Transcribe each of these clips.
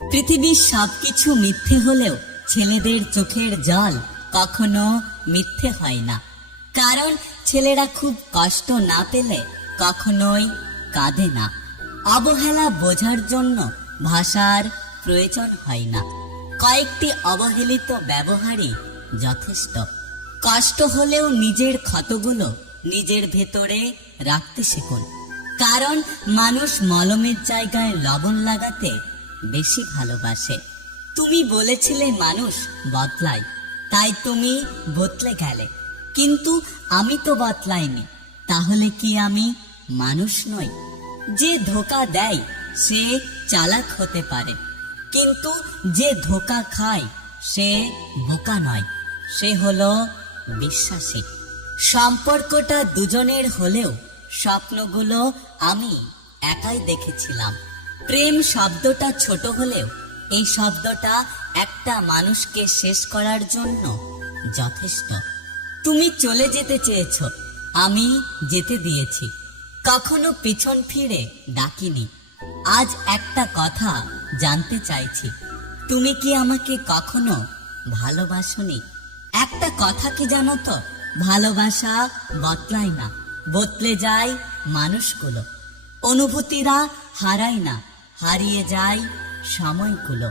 পৃথিবীর সবকিছু মিথ্যে হলেও ছেলেদের চোখের জল কখনো মিথ্যে হয় না। কারণ ছেলেরা খুব কষ্ট না পেলে কখনোই কাঁদে না। অবহেলা বোঝার জন্য ভাষার প্রয়োজন হয় না। কয়েকটি অবহেলিত ব্যবহারই যথেষ্ট। কষ্ট হলেও নিজের ক্ষতগুলো নিজের ভেতরে রাখতে শিখুন। কারণ মানুষ মলমের জায়গায় লবণ লাগাতে বেশি ভালোবাসে। তুমি বলেছিলে মানুষ বদলায়, তাই তুমি বদলে গেলে, কিন্তু আমি তো বদলাইনি। তাহলে কি আমি মানুষ নই? যে ধোঁকা দেয় সে চালাক হতে পারে, কিন্তু যে ধোঁকা খায় সে বোকা নয়, সে হলো বিশ্বাসী। সম্পর্কটা দুজনের হলেও স্বপ্নগুলো আমি একাই দেখেছিলাম। প্রেম শব্দটা ছোট হলেও এই শব্দটা একটা মানুষকে শেষ করার জন্য যথেষ্ট। তুমি চলে যেতে চেয়েছো, আমি যেতে দিয়েছি, কখনো পিছন ফিরে ডাকিনি। আজ একটা কথা জানতে চাইছি, তুমি কি আমাকে কখনো ভালোবাসোনি? একটা কথা কি জানো তো, ভালোবাসা বদলায় না, বদলে যায় মানুষগুলো। অনুভূতিরা হারায় না, হারিয়ে যায় সময়গুলো।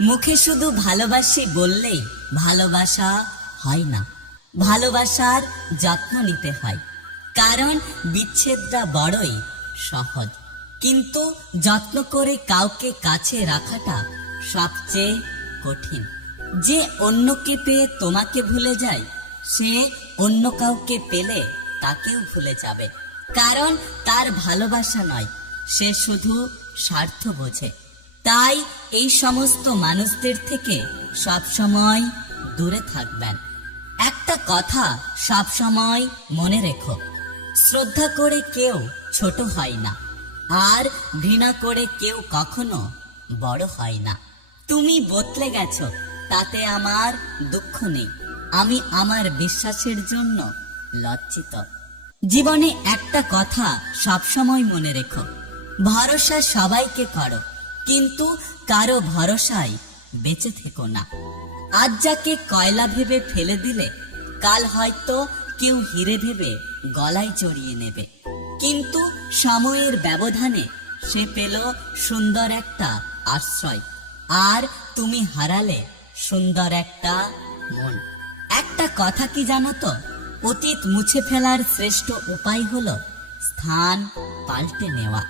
মুখে শুধু ভালোবাসি বললেই ভালোবাসা হয় না। ভালোবাসার যত্ন নিতে হয়, কারণ বিচ্ছেদটা বড়ই সহজ, কিন্তু যত্ন করে কাউকে কাছে রাখাটা সবচেয়ে কঠিন। যে অন্যকে পেয়ে তোমাকে ভুলে যায়, সে অন্য কাউকে পেলে তাকেও ভুলে যাবে। কারণ তার ভালোবাসা নয়, সে শুধু স্বার্থ বোঝে। তাই এই সমস্ত মানুষদের থেকে সবসময় দূরে থাকবেন। একটা কথা সবসময় মনে রেখো, শ্রদ্ধা করে কেউ ছোট হয় না, আর ঘৃণা করে কেউ কখনো বড় হয় না। তুমি বদলে গেছো, তাতে আমার দুঃখ নেই। আমি আমার বিশ্বাসের জন্য লজ্জিত। জীবনে একটা কথা সবসময় মনে রেখো, ভরসা সবাইকে করো, কিন্তু কারো ভরসায় বেঁচে থেকো না। আজ যাকে কয়লা ভেবে ফেলে দিলে, কাল হয়তো কেউ হিরে ভেবে গলায় চড়িয়ে নেবে। কিন্তু সময়ের ব্যবধানে সে পেল সুন্দর একটা আশ্রয়, আর তুমি হারালে সুন্দর একটা মন। একটা কথা কি জানো তো, অতীত মুছে ফেলার শ্রেষ্ঠ উপায় হলো স্থান পাল্টে নেওয়া।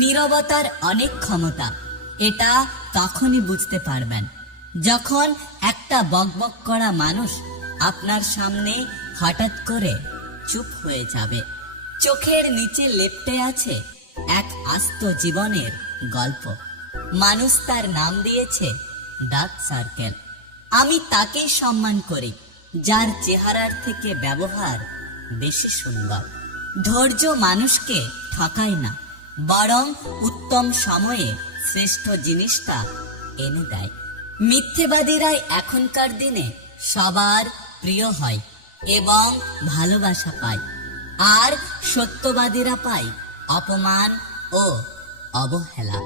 নীরবতার অনেক ক্ষমতা, এটা তখনই বুঝতে পারবেন যখন একটা বকবক করা মানুষ আপনার সামনে হঠাৎ করে চুপ হয়ে যাবে। চোখের নিচে লেপ্টে আছে এক আস্ত জীবনের গল্প। মানুষ তার নাম দিয়েছে ডার্ক সার্কেল। আমি তাকেই সম্মান করি যার চেহারার থেকে ব্যবহার বেশি সুন্দর। ধৈর্য মানুষকে ঠকায় না, বরং উত্তম সময়ে শ্রেষ্ঠ জিনিসটা এনে দেয়। মিথ্যেবাদীরাই এখনকার দিনে সবার প্রিয় হয় এবং ভালোবাসা পায়, আর সত্যবাদীরা পায় অপমান ও অবহেলা।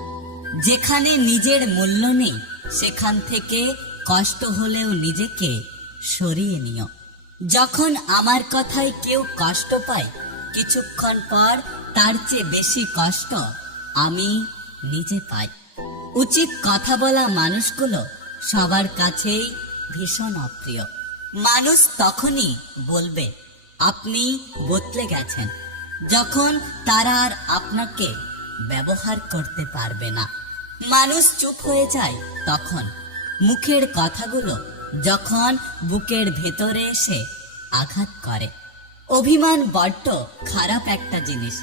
যেখানে নিজের মূল্য নেই, সেখান থেকে কষ্ট হলেও নিজেকে সরিয়ে নিও। যখন আমার কথায় কেউ কষ্ট পায়, কিছুক্ষণ পর তার চেয়ে বেশি কষ্ট আমি নিজে পাই। উচিত কথা বলা মানুষগুলো সবার কাছেই ভীষণ অপ্রিয়। মানুষ তখনই বলবে আপনি বদলে গেছেন, যখন তারা আর আপনাকে ব্যবহার করতে পারবে না। মানুষ চুপ হয়ে যায় তখন, মুখের কথাগুলো যখন বুকের ভেতরে এসে আঘাত করে। অভিমান বড্ড খারাপ একটা জিনিস,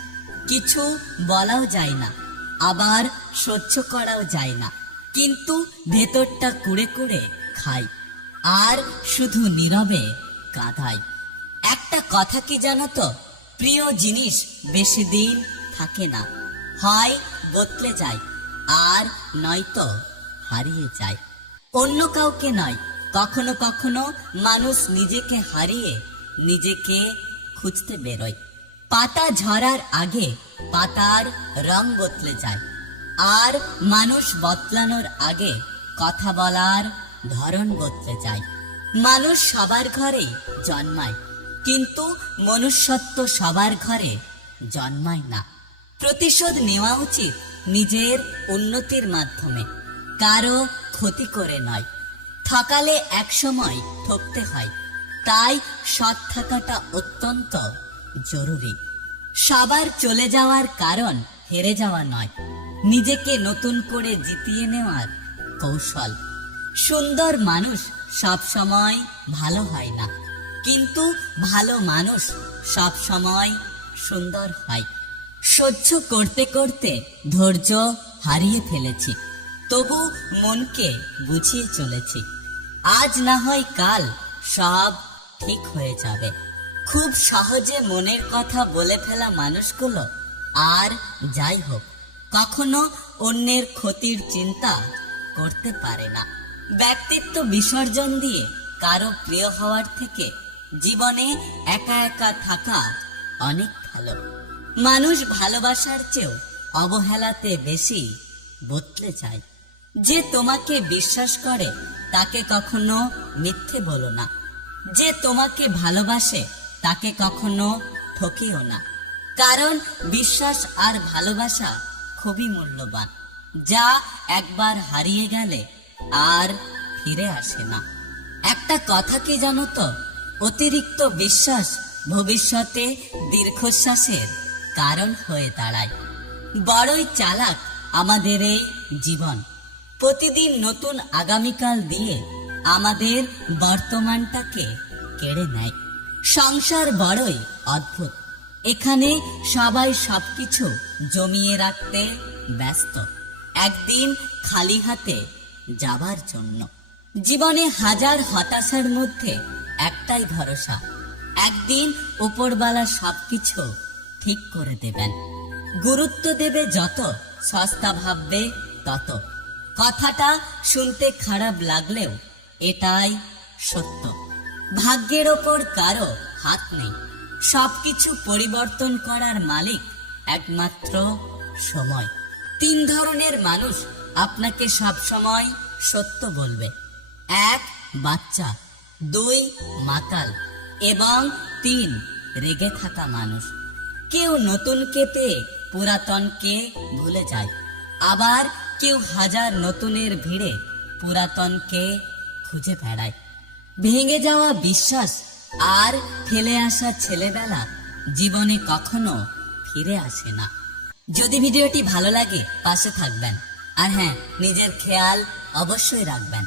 কিছু বলাও যায় না, আবার সহ্য করাও যায় না, কিন্তু ভেতরটা কুড়ে কুড়ে খায়, আর শুধু নীরবে কাঁদায়। একটা কথা কি জানো তো, প্রিয় জিনিস বেশি দিন থাকে না, হয় বদলে যায় আর নয়তো হারিয়ে যায়। অন্য কাউকে নয়, কখনো কখনো মানুষ নিজেকে হারিয়ে নিজেকে খুঁজতে বেরোয়। পাতা ঝরার আগে পাতার রং বদলে যায়, আর মানুষ বদলানোর আগে কথা বলার ধরন বদলে যায়। মানুষ সবার ঘরে জন্মায়, কিন্তু মনুষ্যত্ব সবার ঘরে জন্মায় না। প্রতিশোধ নেওয়া উচিত নিজের উন্নতির মাধ্যমে, কারো ক্ষতি করে নয়। ঠকালে একসময় ঠকতে হয়, তাই সৎ থাকাটা অত্যন্ত জরুরি। সবার চলে যাওয়ার কারণ হেরে যাওয়া নয়, নিজেকে নতুন করে জিতিয়ে নেওয়ার কৌশল। সুন্দর মানুষ সব সময় ভালো হয় না, কিন্তু ভালো মানুষ সব সময় সুন্দর হয়। সহ্য করতে করতে ধৈর্য হারিয়ে ফেলেছি, তবু মনকে বুঝিয়ে চলেছি। আজ না হয় কাল সব ঠিক হয়ে যাবে। খুব সহজে মনের কথা বলে ফেলা মানুষগুলো আর যাই হোক কখনো অন্যের ক্ষতির চিন্তা করতে পারে না। ব্যক্তিত্ব বিসর্জন দিয়ে কারো প্রিয় হওয়ার থেকে জীবনে একা একা থাকা অনেক ভালো। মানুষ ভালোবাসার চেয়েও অবহেলাতে বেশি বদলে যায়। যে তোমাকে বিশ্বাস করে তাকে কখনো মিথ্যে বলো না। যে তোমাকে ভালোবাসে তাকে কখনো ঠকিও না, কারণ বিশ্বাস আর ভালোবাসা খুবই মূল্যবান, যা একবার হারিয়ে গেলে আর ফিরে আসে না। একটা কথা কি জানো তো, অতিরিক্ত বিশ্বাস ভবিষ্যতে দীর্ঘশ্বাসের কারণ হয়ে দাঁড়ায়। বড়ই চালাক আমাদের এই জীবন, প্রতিদিন নতুন আগামীকাল দিয়ে আমাদের বর্তমানটাকে কেড়ে নেয়। সংসার বড়ই অদ্ভুত, এখানে সবাই সবকিছু জমিয়ে রাখতে ব্যস্ত, একদিন খালি হাতে যাবার জন্য। জীবনে হাজার হতাশার মধ্যে একটাই ভরসা, একদিন উপরওয়ালা সবকিছু ঠিক করে দেবেন। গুরুত্ব দেবে যত, সস্তা ভাববে তত। কথাটা শুনতে খারাপ লাগলেও এটাই সত্য। ভাগ্যের ওপর কারো হাত নেই, সবকিছু পরিবর্তন করার মালিক একমাত্র সময়। 3 ধরনের মানুষ আপনাকে সব সময় সত্য বলবে: 1 বাচ্চা, 2 মাতাল এবং 3 রেগে থাকা মানুষ। কেউ নতুনকে পেয়ে পুরাতনকে ভুলে যায়, আবার কেউ হাজার নতুনের ভিড়ে পুরাতনকে খুঁজে বেড়ায়। ভেঙে যাওয়া বিশ্বাস আর ফেলে আসা ছেলেবেলা জীবনে কখনো ফিরে আসে না। যদি ভিডিওটি ভালো লাগে পাশে থাকবেন, আর হ্যাঁ, নিজের খেয়াল অবশ্যই রাখবেন।